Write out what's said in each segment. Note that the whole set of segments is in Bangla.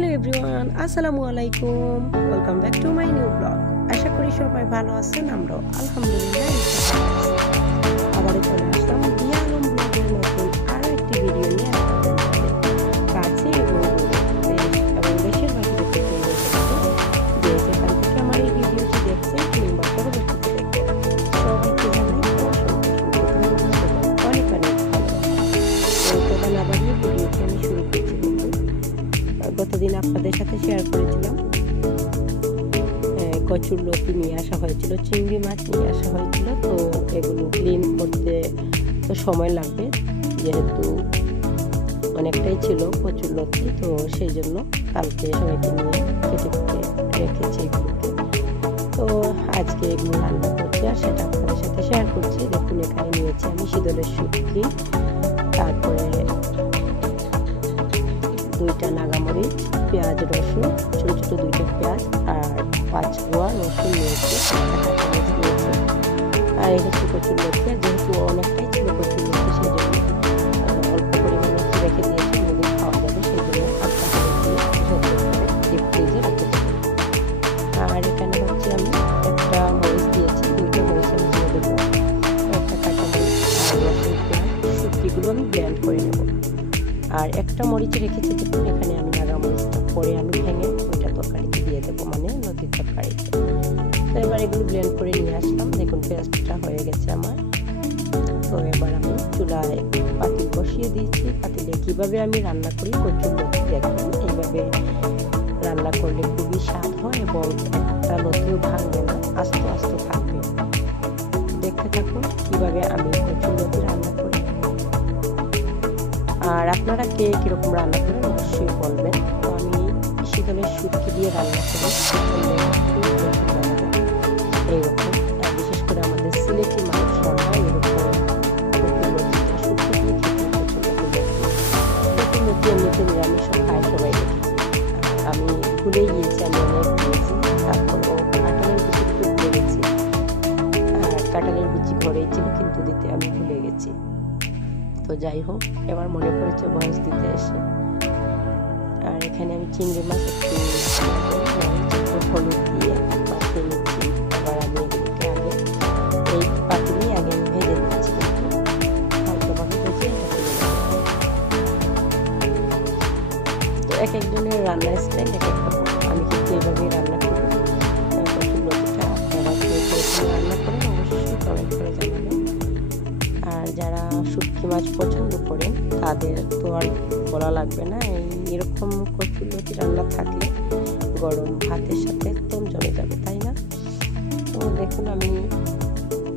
হ্যালো এভরিওয়ান, আসসালামু আলাইকুম। Welcome back to my new blog. আশা করি সবাই ভালো আছেন, আমরাও আলহামদুলিল্লাহ আবারও চলে আসলাম দিয়া আলম ব্লগের নতুন আরও একটি ভিডিও নিয়ে কাছে এবং দেশের বাহিরে থেকে যে যেখান থেকে আমার এই ভিডিওটি দেখছেন কিংবা পরবর্তীতে দেখবেন সবাইকে জানাই অনেক অনেক ভালো। আবার এই ভিডিওটি আমি শুরু করছি। গতদিন আপনাদের সাথে শেয়ার করেছিলাম কচুরলতি নিয়ে আসা হয়েছিল, চিংড়ি মাছ নিয়ে আসা হয়েছিল। তো এগুলো ক্লিন করতে তো সময় লাগবে, যেহেতু অনেকটাই ছিল কচুরলতি। তো সেই জন্য কালকে সবাইকে নিয়ে কেটে কেটে রেখেছি এগুলোকে। তো আজকে এগুলো রান্না করছি আর সেটা আপনাদের সাথে শেয়ার করছি। দেখুন, এখানে নিয়েছি আমি শীতলের শুটকি, তারপরে 2টা নাগামরিচ, পেঁয়াজ, রসুন, ছোটো ছোটো 2টা পেঁয়াজ আর 5 কোয়া রসুন নিয়েছি, আর এই হচ্ছে কচুরলতি। যেহেতু অনেকটাই ছিল কচুরলতি, সেই জন্য অল্প পরিমাণে রেখে দিয়েছি, নদীর খাওয়া যাবে সেই জন্য ডিপ ফ্রিজে রেখে দেবো। আর এখানে হচ্ছে আমি একটা মরিচ দিয়েছি, 2টা মরিচ আমি দিয়ে দেবো, একটা কাঁচা মরিচ আর রসুন, পেঁয়াজ, শুটকিগুলো আমি ব্লেন্ড করে নেব। আর একটা মরিচ রেখেছি, দেখুন এখানে আমি নাগা মরিচটা পরে আমি ভেঙে ওইটা তরকারিতে দিয়ে দেবো, মানে নদীর তরকারিতে। তো এবার এগুলো ব্লেন্ড করে নিয়ে আসলাম। দেখুন পেস্টটা হয়ে গেছে আমার। তো এবার আমি চুলায় পাতিল বসিয়ে দিয়েছি। পাতিলে কীভাবে আমি রান্না করি কচুরলতি দেখুন, এইভাবে রান্না করলে খুবই স্বাদ হয় এবং একটা লতিও ভাঙবে না, আস্তে আস্তে থাকবে। দেখতে থাকুন কীভাবে আমি কচুরলতি রান্না করি। আর আপনারা কে কীরকম রান্না করেন অবশ্যই বলবেন। তো আমি শীতলের শুটকি দিয়ে রান্না করি, এইরকম। বিশেষ করে আমাদের সিলেটি মানুষরা এরকম কচুরলতিটা শুটকি দিয়ে খেতে পছন্দ করে। কচুরলতি এমনিতে নিরামিষও খায়, সবাই দেখেছি। আমি ভুলেই গিয়েছি, আমি অনেক খেয়েছি। তারপরেও কাঁঠালের বিচি একটু ভুলে গেছি, আর কাঁঠালের বিচি ঘরেই ছিল কিন্তু দিতে আমি ভুলে গেছি। তো যাই হোক, এবার মনে পড়েছে ভয়েস দিতে এসে। আর এখানে আমি চিংড়ি মাছ একটু হলুদ দিয়ে মাখিয়ে নিচ্ছি। আবার আমি এগুলোকে আগে এই পাতিলেই আগে আমি ভেজে নিচ্ছি, কিন্তু হালকাভাবে ভেজে এটা তুলে নেব। তো এক একজনের রান্নার স্টাইল এক এক রকম। আমি কিন্তু এইভাবেই রান্না করি কচুরলতিটা। আপনারা রান্না করেন অবশ্যই কমেন্ট করে জানাবেন। আর যারা শুটকি মাছ পছন্দ করেন তাদের তো আর বলা লাগবে না, এরকম কচুরলতি রান্না থাকলে গরম ভাতের সাথে একদম জমে যাবে, তাই না? তো দেখুন, আমি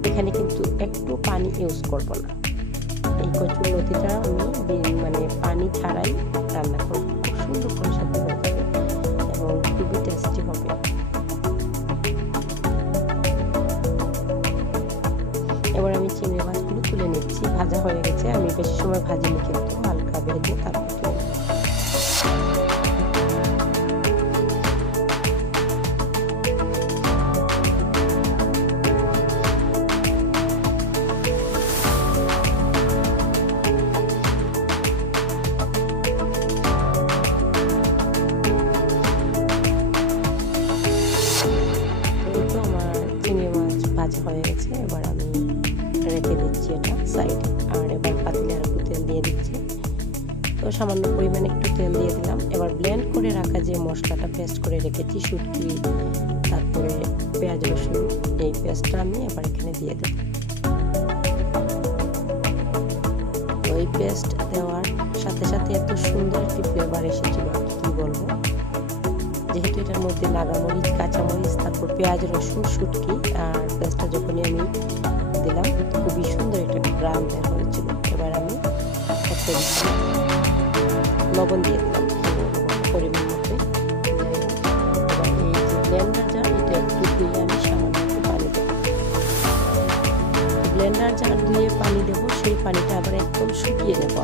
এখানে কিন্তু একটু পানি ইউজ করব না। এই কচুরলতিটা আমি মানে পানি ছাড়াই রান্না করব, খুব সুন্দর করে সাথে হয়ে যাবে এবং খুবই টেস্টি হবে। এবার আমি চিংড়ি মাছগুলো তুলে নিচ্ছি, ভাজা হয়ে গেছে। আমি বেশি সময় ভাজিনি, কিন্তু হালকা ভেজে তারপর তুলে নিচ্ছি। তো আমার চিংড়ি মাছ ভাজা হয়ে গেছে, এবার আমি রেখে দিচ্ছি এটা সাইডে। আর এবার পাতিলে আর একটু তেল দিয়ে দিচ্ছি। তো সামান্য পরিমাণে একটু তেল দিয়ে দিলাম। এবার ব্লেন্ড করে রাখা যে মশলাটা পেস্ট করে রেখেছি, শুটকি তারপরে পেঁয়াজ রসুন, এই পেস্টটা আমি এবার এখানে দিয়ে দেব। তো এই পেস্ট দেওয়ার সাথে সাথে এত সুন্দর একটি ফ্লেভার এসেছিল, কি বলবো। যেহেতু এটার মধ্যে নাগামরিচ, কাঁচামরিচ, তারপর পেঁয়াজ রসুন, শুটকি আর পেস্টটা যখনই আমি দিলাম খুবই সুন্দর একটা গ্রাম বের হয়েছিল। এবার আমি একটা লবণ দিয়ে দিলাম পরিমাণ মতো। এবার এই যে ব্লেন্ডার জার, এটা একটু ধুয়ে আমি সামান্য একটু পানি দেবো। ব্লেন্ডার জার ধুয়ে পানি দেবো, সেই পানিটা আবার একদম শুকিয়ে নেব।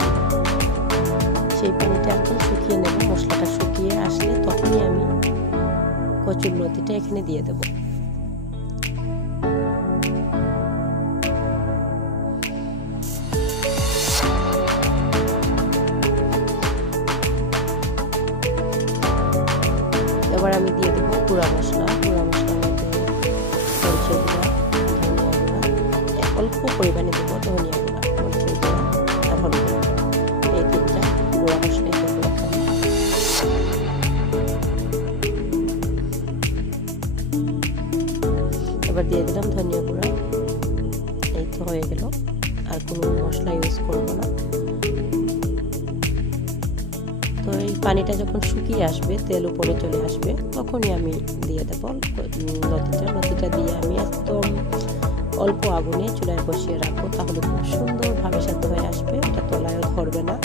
সেই পানিটা একদম শুকিয়ে নেব। মশলাটা শুকিয়ে আসলে তখনই আমি কচুরলতিটা এখানে দিয়ে দেবো। এবার আমি দিয়ে দেবো গুঁড়া মশলার মধ্যে মরিচের গুঁড়া, ধনিয়া গুঁড়া, অল্প পরিমাণে দেবো ধনিয়া গুঁড়া, মরিচের গুঁড়া আর হলুদ গুঁড়া, এই তিনটা গুঁড়া মশলাই দেবো এখানে। এবার দিয়ে দিলাম ধনিয়া গুঁড়া। এই তো হয়ে গেল, আর কোনো মশলা ইউজ করবো না। তো এই পানিটা যখন শুকিয়ে আসবে, তেল উপরে চলে আসবে, তখনই আমি দিয়ে দেবো লতিটা দিয়ে আমি একদম অল্প আগুনে চুলায় বসিয়ে রাখবো, তাহলে খুব সুন্দরভাবে সেদ্ধ হয়ে আসবে। এটা তলায়ও ধরবে না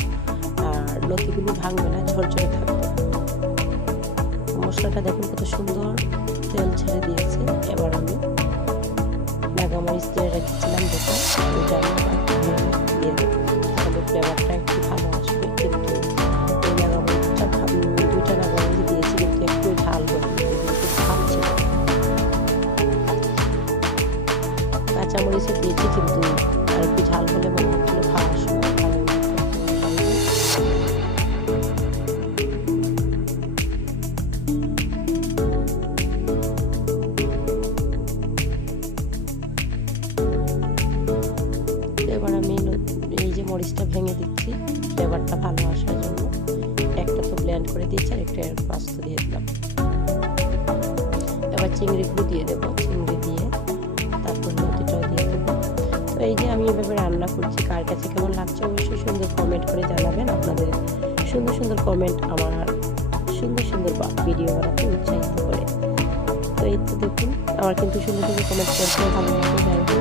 আর লতিগুলো ভাঙবে না, ঝরঝরে থাকবে। মশলাটা দেখুন কত সুন্দর তেল ছেড়ে দিয়েছে। এবার আমি নাগামরিচ দিয়ে রেখেছিলাম যেটা, ওইটা আমি দিয়ে দেবো, তাহলে ফ্লেভারটা একটু ভালো আসবে। কিন্তু এই নাগামরিচটা দুইটা নাগামরিচ দিয়েছি, কিন্তু একটু ঝাল হয়ে ঝাল ছিল। কাঁচামরিচও দিয়েছি, কিন্তু আর একটু ঝাল হলে মনে হচ্ছিল খাওয়ার সময় ভালো। এবার আমি এই যে মরিচটা ভেঙে দিচ্ছি ফ্লেভারটা ভালো আসার জন্য। একটা তো ব্লেন্ড করে দিয়েছি আর একটা আস্ত দিয়ে দিলাম। এবার চিংড়িগুলো দিয়ে দেবো, চিংড়ি দিয়ে তারপর লতিটাও দিয়ে দেবো। তো এই যে আমি এভাবে রান্না করছি, কার কাছে কেমন লাগছে অবশ্যই সুন্দর কমেন্ট করে জানাবেন। আপনাদের সুন্দর সুন্দর কমেন্ট আমার সুন্দর সুন্দর ভিডিও বানাতে উৎসাহিত করে। তো এই তো দেখুন, আমার কিন্তু সুন্দর সুন্দর কমেন্ট করতে ভালো লাগে। যাই হোক,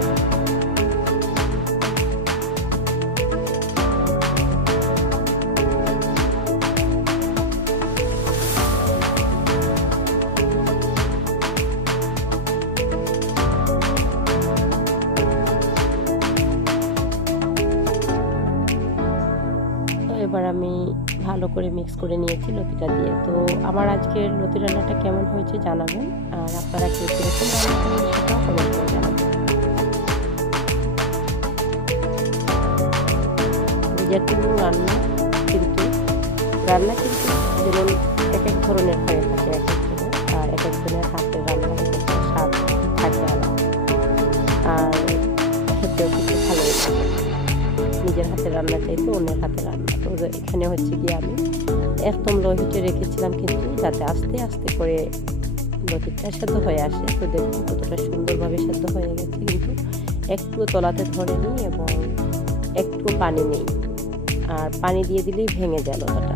এবার আমি ভালো করে মিক্স করে নিয়েছি লতিটা দিয়ে। তো আমার আজকের লতি রান্নাটা কেমন হয়েছে জানাবেন, আর আপনারা কে কিরকম রান্না করেন সেটাও কমেন্ট করে জানাবেন। যেটুকু রান্না কিন্তু যেমন এক এক ধরনের হয়ে থাকে এক একজনের, আর এক একজনের হাতের রান্না স্বাদ থাকে আলাদা, আর খেতেও কিন্তু ভালো লাগে। নিজের হাতের রান্না চাইতে অন্যের হাতের রান্না। তো এখানে হচ্ছে গিয়ে আমি একদম লো হিটে রেখেছিলাম, কিন্তু যাতে আস্তে আস্তে করে লতিটা সেদ্ধ হয়ে আসে। তো দেখুন কতটা সুন্দরভাবে সেদ্ধ হয়ে গেছে, কিন্তু একটুও তলাতে ধরেনি এবং একটু পানি নেই। আর পানি দিয়ে দিলেই ভেঙে যায় লতাটা,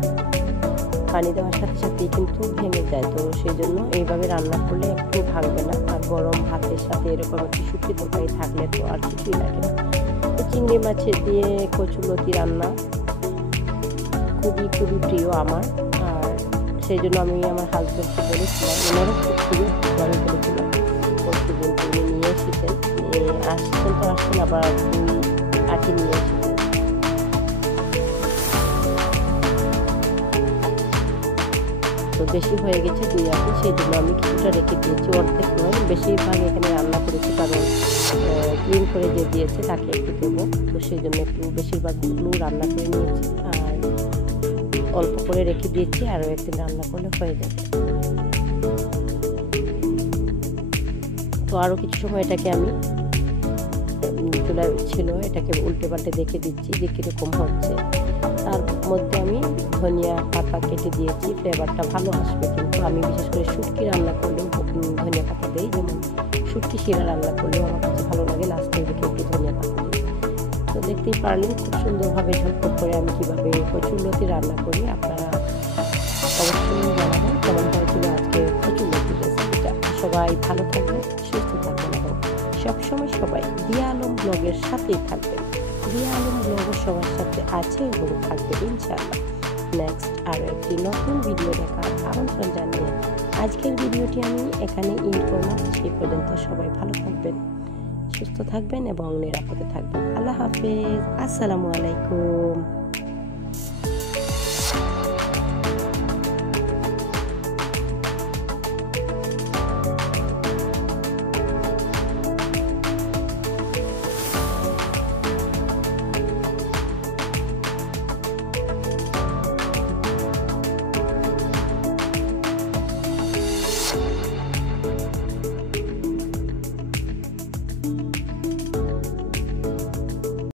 পানি দেওয়ার সাথে সাথেই কিন্তু ভেঙে যায়। তো সেই জন্য এইভাবে রান্না করলে একটু ভাঙবে না। আর গরম ভাতের সাথে এরকম একটু শুকনো তরকারি থাকলে তো আর কিছুই লাগে না। চিংড়ি মাছের দিয়ে কচুলতি রান্না খুবই খুবই প্রিয় আমার, আর সেই জন্য আমি আমার হাজব্যান্ডকে বলেছিলাম, ওনারও খুবই ভালো বলেছিলাম। পরশু দিন তিনি নিয়ে এসেছেন, তো আসছেন আবার 2 আটি নিয়ে এসেছেন। তো বেশি হয়ে গেছে 2 আটি, সেই জন্য আমি কিছুটা রেখে দিয়েছি, অর্ধেক নয়, বেশিরভাগ এখানে রান্না করেছি, কারণ ক্লিন করে যে দিয়েছে তাকে একটু দেবো। তো সেই জন্য একটু বেশিরভাগগুলো রান্না করে নিয়েছি, আর অল্প করে রেখে দিয়েছি, আরও একদিন রান্না করলে হয়ে যাবে। তো আরও কিছু সময় এটাকে আমি চুলায় ছিল, এটাকে উল্টে পাল্টে দেখে দিচ্ছি যে কীরকম হচ্ছে। তার মধ্যে আমি ধনিয়া পাতা কেটে দিয়েছি, ফ্লেভারটা ভালো আসবে। কিন্তু আমি বিশেষ করে শুটকি রান্না করলেও ধনিয়া পাতা দিই, যেমন শুটকি শিরা রান্না করলেও আমার কাছে ভালো লাগে, লাস্টে দেখে একটু ধনিয়া পাতা দিই। তো দেখতেই পারলেন খুব সুন্দরভাবে ঝটপট করে আমি কীভাবে কচুরলতি রান্না করি। আপনারা অবশ্যই জানাবেন কেমন হয়েছিল আজকে কচুরলতির রেসিপিটা। সবাই ভালো থাকবেন, সুস্থ থাকবেন এবং সবসময় সবাই দিয়া আলম ব্লগের সাথেই থাকবেন। দিয়া আলম ব্লগও সবার সাথে আছে এবং থাকবে ইনশাআল্লাহ। নেক্সট আরও একটি নতুন ভিডিও দেখার আমন্ত্রণ জানিয়ে আজকের ভিডিওটি আমি এখানে এন্ড করলাম। সেই পর্যন্ত সবাই ভালো থাকবেন, সুস্থ থাকবেন এবং নিরাপদে থাকবেন। আল্লাহ হাফেজ, আসসালামু আলাইকুম।